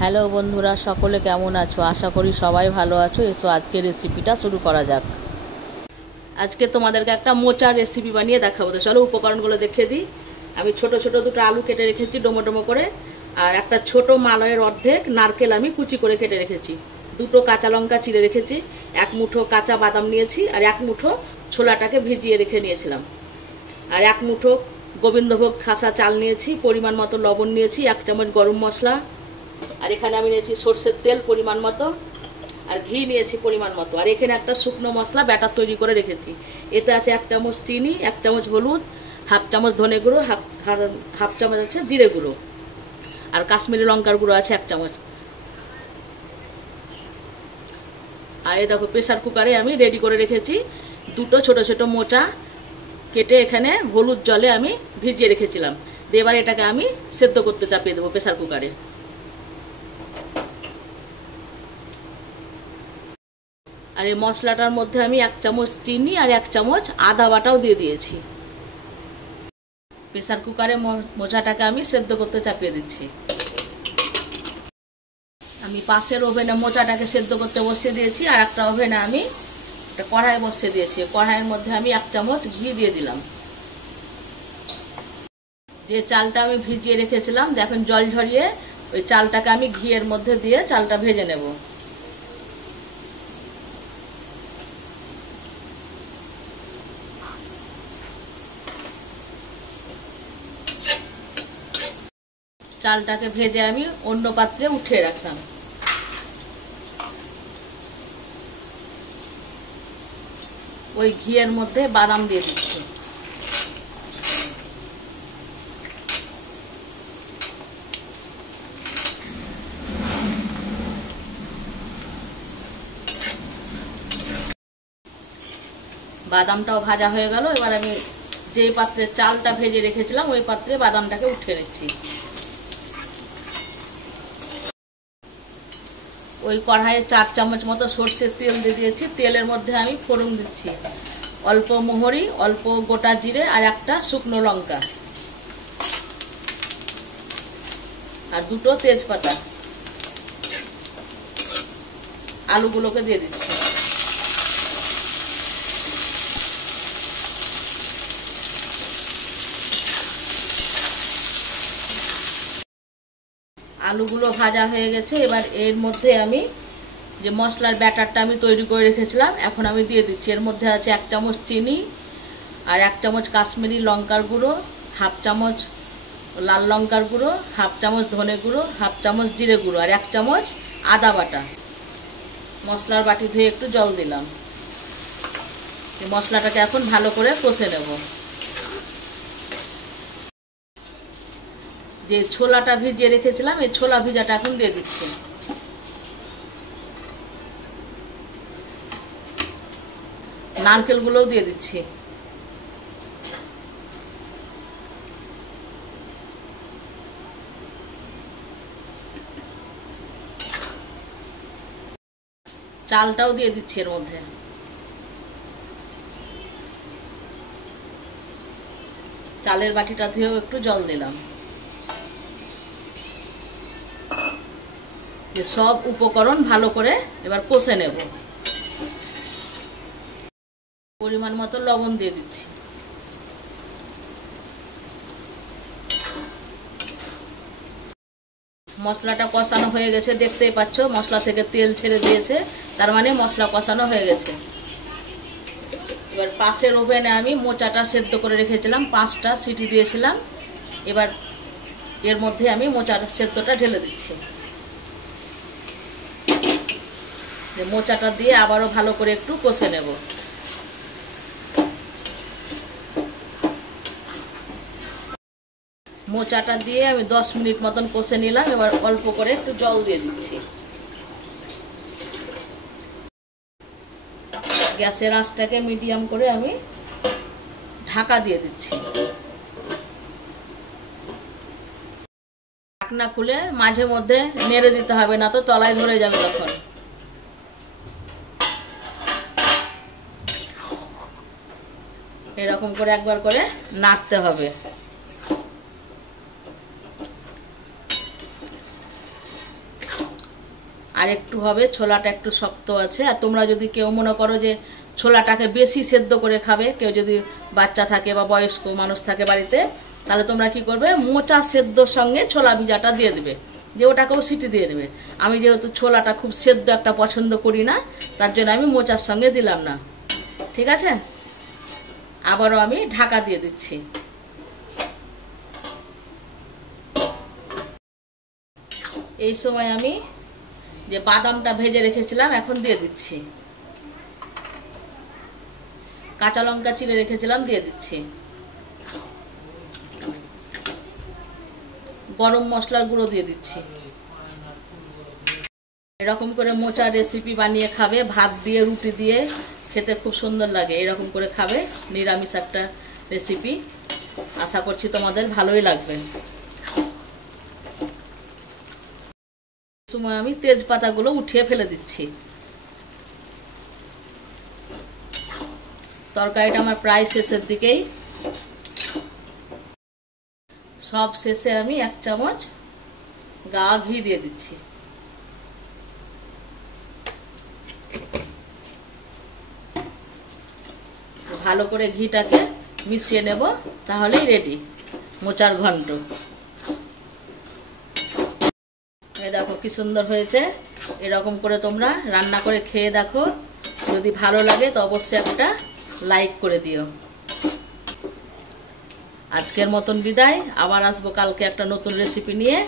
Hello বন্ধুরা, সকলে কেমন আছো? আশা করি সবাই ভালো আছো। এসো আজকে রেসিপিটা শুরু করা যাক। আজকে তোমাদেরকে একটা মোচার রেসিপি বানিয়ে দেখাবো। তো চলো উপকরণগুলো দেখে দিই। আমি ছোট ছোট দুটো আলু কেটে রেখেছি ডোমো ডোমো করে, আর একটা ছোট মালয়ের অর্ধেক নারকেল আমি কুচি করে কেটে রেখেছি, দুটো কাঁচা লঙ্কা চিড়ে রেখেছি, এক মুঠো কাঁচা বাদাম নিয়েছি, আর এক মুঠো ছোলাটাকে ভিজিয়ে রেখে নিয়েছিলাম, আর এক মুঠো গোবিন্দভোগ খাসা চাল নিয়েছি, পরিমাণ মতো লবণ নিয়েছি, এক চামচ গরম মশলা, আর এখানে আমি নিয়েছি সরষের তেল পরিমাণ মতো, আর ঘি নিয়েছি পরিমাণ মতো, আর এখানে একটা শুকনো মশলা ব্যাটার তৈরি করে রেখেছি। এতে আছে এক চামচ চিনি, এক চামচ হলুদ, হাফ চামচ ধনে গুঁড়ো, হাফ চামচ আছে জিরে গুঁড়ো, আর কাশ্মীরি লঙ্কার গুঁড়ো আছে এক চামচ। আর এই দেখো প্রেসার কুকারে আমি রেডি করে রেখেছি দুটো ছোট ছোট মোচা কেটে এখানে হলুদ জলে আমি ভিজিয়ে রেখেছিলাম। দিয়ে এবার এটাকে আমি সেদ্ধ করতে চাপিয়ে দেবো প্রেসার কুকারে। আর এই মশলাটার মধ্যে আমি এক চামচ চিনি আর এক চামচ আদা বাটাও দিয়ে দিয়েছি। প্রেসার কুকারে মোচাটাকে আমি সেদ্ধ করতে চাপিয়ে দিচ্ছি। আমি পাশের ওভেনে মোচাটাকে সেদ্ধ করতে বসিয়ে দিয়েছি, আর একটা ওভেনে আমি একটা কড়াই বসিয়ে দিয়েছি। কড়াইয়ের মধ্যে আমি এক চামচ ঘি দিয়ে দিলাম। যে চালটা আমি ভিজিয়ে রেখেছিলাম দেখুন জল ঝরিয়ে, ওই চালটাকে আমি ঘিয়ের মধ্যে দিয়ে চালটা ভেজে নেব। চালটাকে ভেজে আমি অন্য পাত্রে উঠিয়ে রাখলাম। ওই ঘিয়ের মধ্যে বাদাম দিয়ে দিচ্ছি। বাদামটাও ভাজা হয়ে গেল। এবার আমি যেই পাত্রে চালটা ভেজে রেখেছিলাম ওই পাত্রে বাদামটাকে উঠিয়ে নিচ্ছি। ওই কড়াইয়ে 4 চামচ মতো সর্ষের তেল দিয়ে দিয়েছি। তেলের মধ্যে আমি ফোড়ন দিচ্ছি, অল্প মোহরি, অল্প গোটা জিরে, আর একটা শুকনো লঙ্কা, আর দুটো তেজপাতা। আলুগুলোকে দিয়ে দিচ্ছি। আলুগুলো ভাজা হয়ে গেছে। এবার এর মধ্যে আমি যে মশলার ব্যাটারটা আমি তৈরি করে রেখেছিলাম এখন আমি দিয়ে দিচ্ছি। এর মধ্যে আছে এক চামচ চিনি, আর এক চামচ কাশ্মীরি লঙ্কার গুঁড়ো, হাফ চামচ লাল লঙ্কার গুঁড়ো, হাফ চামচ ধনে গুঁড়ো, হাফ চামচ জিরে গুঁড়ো, আর এক চামচ আদা বাটা। মশলার বাটি ধুয়ে একটু জল দিলাম। এই মশলাটাকে এখন ভালো করে কষে নেব। যে ছোলাটা ভিজিয়ে রেখেছিলাম এই ছোলা ভিজাটা এখন দিয়ে দিচ্ছি। নারকেলগুলোও দিয়ে দিচ্ছি। চালটাও দিয়ে দিচ্ছি এর মধ্যে। চালের বাটিটা ধুয়েও একটু জল দিলাম। যে সব উপকরণ ভালো করে এবার কষে নেব। পরিমাণ মতো লবণ দিয়ে দিচ্ছি। মশলাটা কষানো হয়ে গেছে, দেখতেই পাচ্ছ মশলা থেকে তেল ছেড়ে দিয়েছে, তার মানে মশলা কষানো হয়ে গেছে। এবার পাশের ওভেনে আমি মোচাটা সেদ্ধ করে রেখেছিলাম, 5টা সিটি দিয়েছিলাম। এবার এর মধ্যে আমি মোচার সেদ্ধটা ঢেলে দিচ্ছি। মোচাটা দিয়ে আবারও ভালো করে একটু কষে নেব। মোচাটা দিয়ে আমি 10 মিনিট মতন কষে নিলাম। এবার অল্প করে একটু জল দিয়ে দিচ্ছি। গ্যাসের আঁচটাকে মিডিয়াম করে আমি ঢাকা দিয়ে দিচ্ছি। ঢাকনা খুলে মাঝে মধ্যে নেড়ে দিতে হবে, না তো তলায় ধরে যাবে তখন। এরকম করে একবার করে নাড়তে হবে। আর একটু হবে, ছোলাটা একটু শক্ত আছে। আর তোমরা যদি কেউ মনে করো যে ছোলাটাকে বেশি সেদ্ধ করে খাবে, কেউ যদি বাচ্চা থাকে বা বয়স্ক মানুষ থাকে বাড়িতে, তাহলে তোমরা কি করবে, মোচা সেদ্ধর সঙ্গে ছোলা ভিজাটা দিয়ে দেবে, যে ওটাকেও সিটি দিয়ে দেবে। আমি যেহেতু ছোলাটা খুব সেদ্ধ একটা পছন্দ করি না, তার জন্য আমি মোচার সঙ্গে দিলাম না। ঠিক আছে, আবারও আমি ঢাকা দিয়ে দিচ্ছি। এই সময় আমি যে বাদামটা ভেজে রেখেছিলাম এখন দিয়ে দিচ্ছি, কাঁচা লঙ্কা চিড়ে রেখেছিলাম দিয়ে দিচ্ছি, গরম মশলার গুঁড়ো দিয়ে দিচ্ছি। এরকম করে মোচা রেসিপি বানিয়ে খাবে, ভাত দিয়ে রুটি দিয়ে খেতে খুব সুন্দর লাগে। এরকম করে খাবে, নিরামিষ একটা রেসিপি, আশা করছি তোমাদের ভালোই লাগবে। সময় আমি তেজপাতাগুলো উঠিয়ে ফেলে দিচ্ছি। তরকারিটা আমার প্রায় শেষের দিকেই, সব শেষে আমি 1 চামচ গা ঘি দিয়ে দিচ্ছি। ভালো করে ঘিটাকে মিশিয়ে নেব, তাহলেই রেডি মোচার ঘন্ট। এই দেখো কি সুন্দর হয়েছে। এরকম করে তোমরা রান্না করে খেয়ে দেখো, যদি ভালো লাগে তো অবশ্যই একটা লাইক করে দিও। আজকের মতন বিদায়, আবার আসবো কালকে একটা নতুন রেসিপি নিয়ে।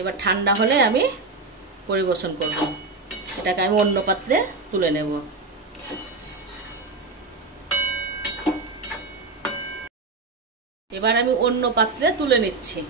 এবার ঠান্ডা হলে আমি পরিবেশন করব। এটাকে আমি অন্য পাত্রে তুলে নেব। এবার আমি অন্য পাত্রে তুলে নিচ্ছি।